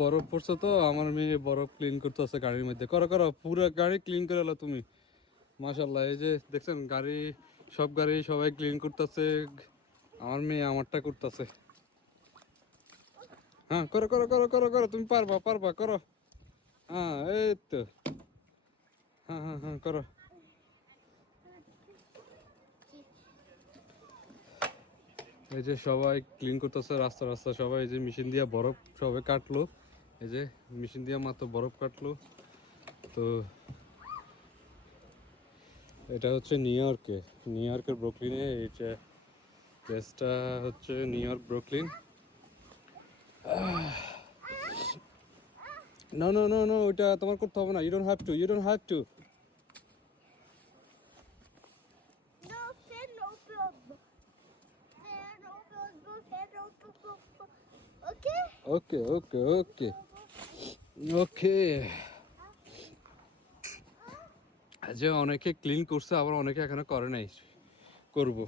বরফ পড়ছে তো, আমার মেয়ে বরফ ক্লিন করতেছে গাড়ির মধ্যে। করো করো, পুরো গাড়ি ক্লিন করে এলো তুমি। মাশাল্লাহ, এই যে দেখছেন গাড়ি, সব গাড়ি সবাই ক্লিন করতেছে, আমার মেয়ে আমারটা করতেছে। হ্যাঁ করো করো করো করো করো, তুমি পারবা পারবা, করো। হ্যাঁ এই তো, হ্যাঁ হ্যাঁ হ্যাঁ করো। এই যে সবাই ক্লিন করতেছে রাস্তা রাস্তা, সবাই এই যে মেশিন দিয়ে বরফ সবাই কাটলো, এই যে মেশিন দিয়ে মাত্র বরফ কাটলো। তো এটা হচ্ছে নিউ ইয়র্কে, নিউ ইয়র্কের ব্রুকলিনে। এইটা প্লেসটা হচ্ছে New York Brooklyn. No no no no, ওইটা তোমার করতে হবে না, you don't have to, you don't have to. Okay okay okay okay. যে অনেকে ক্লিন করছে, আবার অনেকে এখনো করে নাই, করবো।